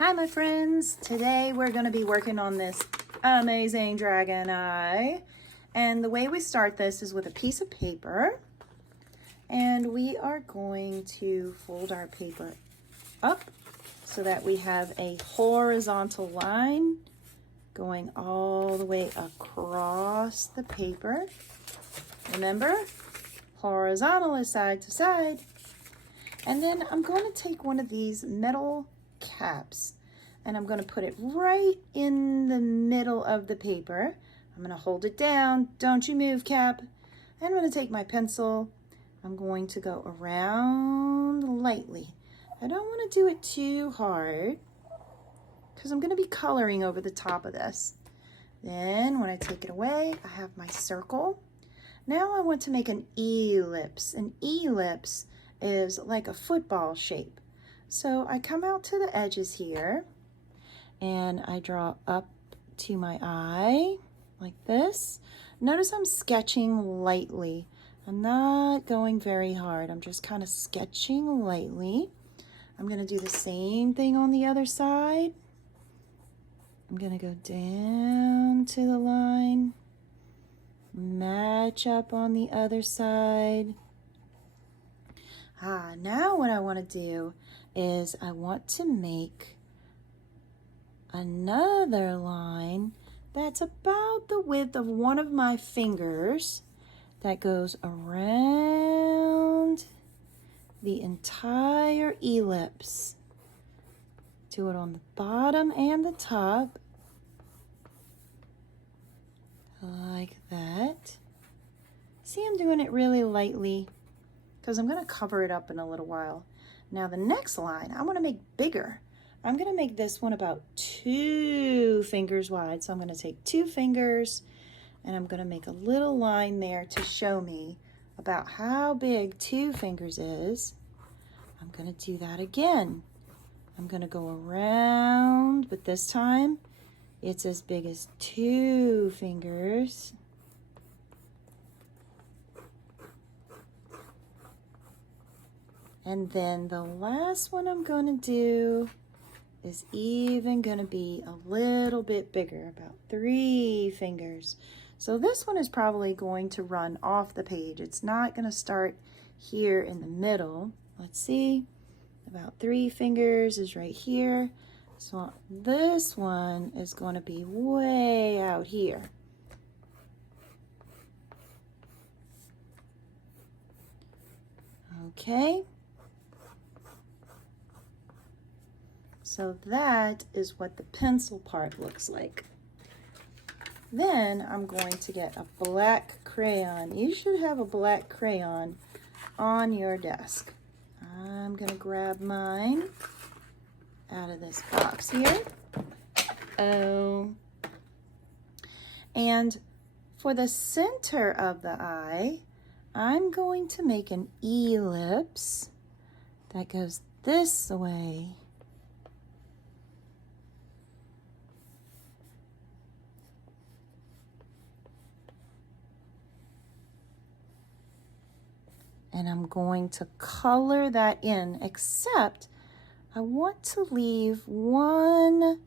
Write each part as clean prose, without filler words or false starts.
Hi my friends, today we're going to be working on this amazing dragon eye, and the way we start this is with a piece of paper, and we are going to fold our paper up so that we have a horizontal line going all the way across the paper. Remember, horizontal is side to side. And then I'm going to take one of these metal caps and I'm going to put it right in the middle of the paper. I'm going to hold it down. Don't you move, cap. And I'm going to take my pencil. I'm going to go around lightly. I don't want to do it too hard because I'm going to be coloring over the top of this. Then when I take it away, I have my circle. Now I want to make an ellipse. An ellipse is like a football shape. So I come out to the edges here and I draw up to my eye like this. Notice I'm sketching lightly. I'm not going very hard. I'm just kind of sketching lightly. I'm going to do the same thing on the other side. I'm going to go down to the line, match up on the other side. Now what I want to do is I want to make another line that's about the width of one of my fingers that goes around the entire ellipse. Do it on the bottom and the top, like that. See, I'm doing it really lightly because I'm going to cover it up in a little while. Now the next line I want to make bigger. I'm going to make this one about 2 fingers wide. So I'm going to take 2 fingers and I'm going to make a little line there to show me about how big 2 fingers is. I'm going to do that again. I'm going to go around, but this time it's as big as 2 fingers. And then the last one I'm going to do is even going to be a little bit bigger, about 3 fingers. So this one is probably going to run off the page. It's not going to start here in the middle. Let's see, about 3 fingers is right here. So this one is going to be way out here. Okay. So that is what the pencil part looks like. Then I'm going to get a black crayon. You should have a black crayon on your desk. I'm going to grab mine out of this box here. And for the center of the eye, I'm going to make an ellipse that goes this way. And I'm going to color that in, except I want to leave one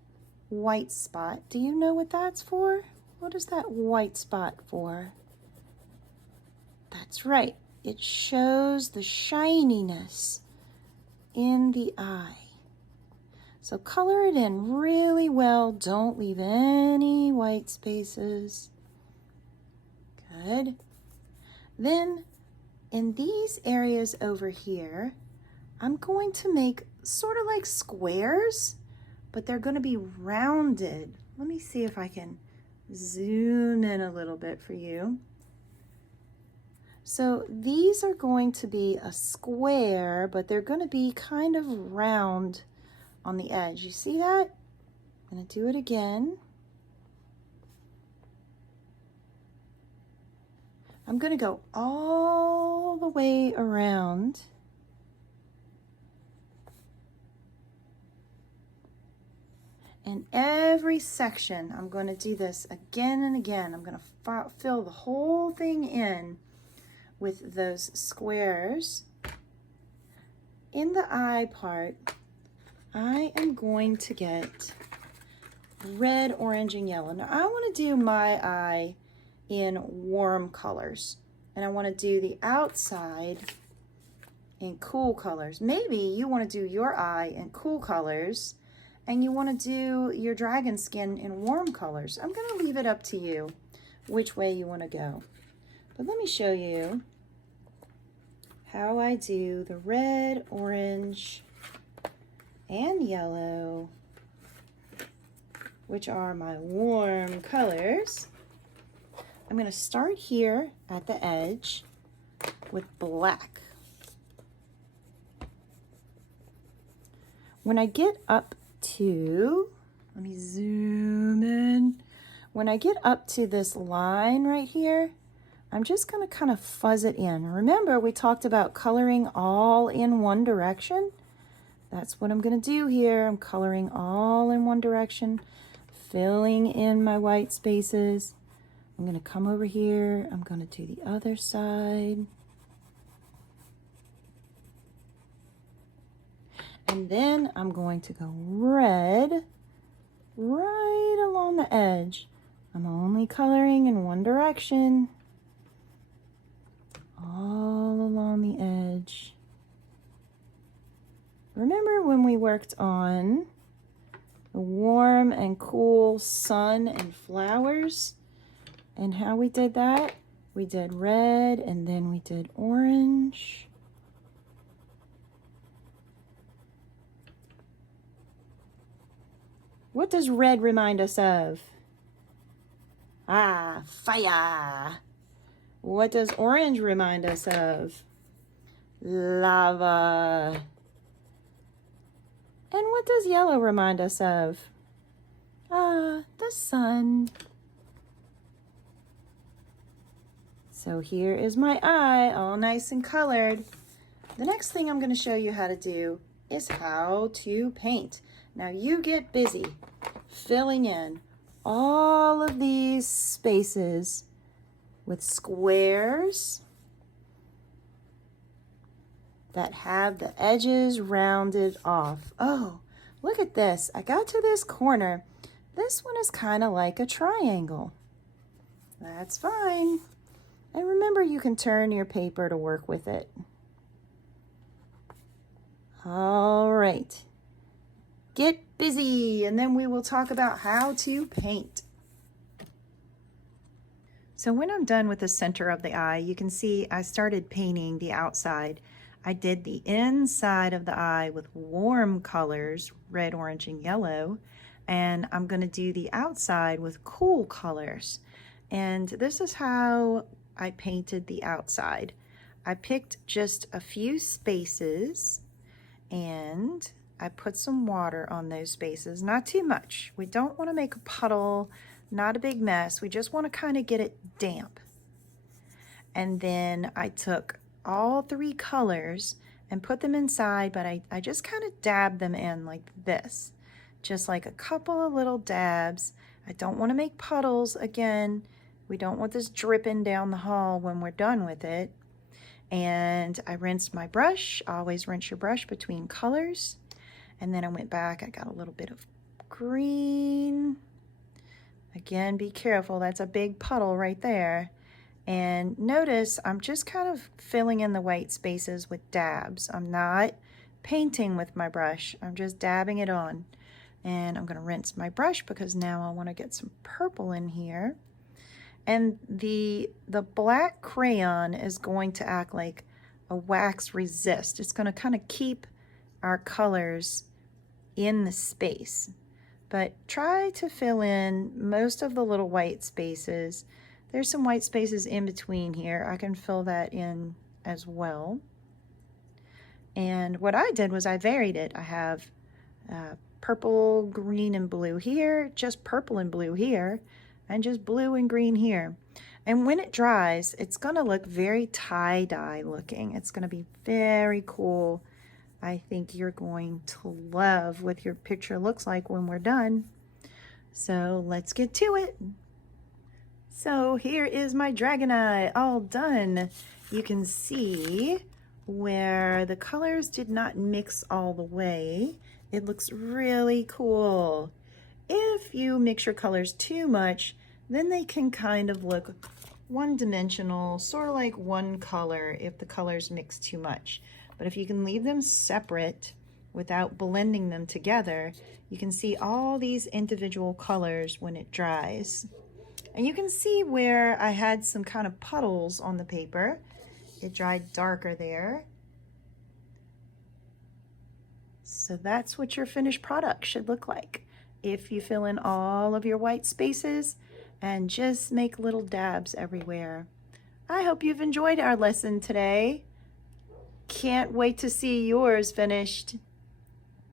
white spot. Do you know what that's for? What is that white spot for? That's right. It shows the shininess in the eye. So color it in really well. Don't leave any white spaces. Good. Then in these areas over here, I'm going to make sort of like squares, but they're going to be rounded. Let me see if I can zoom in a little bit for you. So these are going to be a square, but they're going to be kind of round on the edge. You see that? I'm going to do it again. I'm going to go all the way around. And every section, I'm going to do this again and again. I'm going to fill the whole thing in with those squares. In the eye part, I am going to get red, orange, and yellow. Now I want to do my eye in warm colors, and I want to do the outside in cool colors. Maybe you want to do your eye in cool colors and you want to do your dragon skin in warm colors. I'm going to leave it up to you which way you want to go. But let me show you how I do the red, orange, and yellow, which are my warm colors. I'm going to start here at the edge with black. When I get up to, let me zoom in. When I get up to this line right here, I'm just going to kind of fuzz it in. Remember, we talked about coloring all in one direction. That's what I'm going to do here. I'm coloring all in one direction, filling in my white spaces. I'm going to come over here. I'm going to do the other side. And then I'm going to go red right along the edge. I'm only coloring in one direction, all along the edge. Remember when we worked on the warm and cool sun and flowers and how we did that? We did red and then we did orange. What does red remind us of? Ah, fire. What does orange remind us of? Lava. And what does yellow remind us of? Ah, the sun. So here is my eye, all nice and colored. The next thing I'm going to show you how to do is how to paint. Now you get busy filling in all of these spaces with squares that have the edges rounded off. Oh, look at this. I got to this corner. This one is kind of like a triangle. That's fine. And remember, you can turn your paper to work with it. All right. Get busy, and then we will talk about how to paint. So when I'm done with the center of the eye, you can see I started painting the outside. I did the inside of the eye with warm colors, red, orange, and yellow, and I'm going to do the outside with cool colors. And this is how I painted the outside. I picked just a few spaces and I put some water on those spaces, not too much. We don't want to make a puddle, not a big mess. We just want to kind of get it damp. And then I took all three colors and put them inside, but I just kind of dabbed them in like this, just like a couple of little dabs. I don't want to make puddles again. We don't want this dripping down the hall when we're done with it. And I rinsed my brush. Always rinse your brush between colors. And then I went back, I got a little bit of green. Again, be careful, that's a big puddle right there. And notice I'm just kind of filling in the white spaces with dabs. I'm not painting with my brush, I'm just dabbing it on. And I'm gonna rinse my brush because now I wanna get some purple in here. And the black crayon is going to act like a wax resist. It's gonna kind of keep our colors in the space, but try to fill in most of the little white spaces. There's some white spaces in between here. I can fill that in as well. And what I did was I varied it. I have purple, green, and blue here, just purple and blue here, and just blue and green here. And when it dries, it's gonna look very tie-dye looking. It's gonna be very cool. I think you're going to love what your picture looks like when we're done. So let's get to it. So here is my dragon eye all done. You can see where the colors did not mix all the way It looks really cool. If you mix your colors too much, then they can kind of look one-dimensional, sort of like one color if the colors mix too much. But if you can leave them separate without blending them together, you can see all these individual colors when it dries. And you can see where I had some kind of puddles on the paper. It dried darker there. So that's what your finished product should look like. If you fill in all of your white spaces and just make little dabs everywhere. I hope you've enjoyed our lesson today. Can't wait to see yours finished.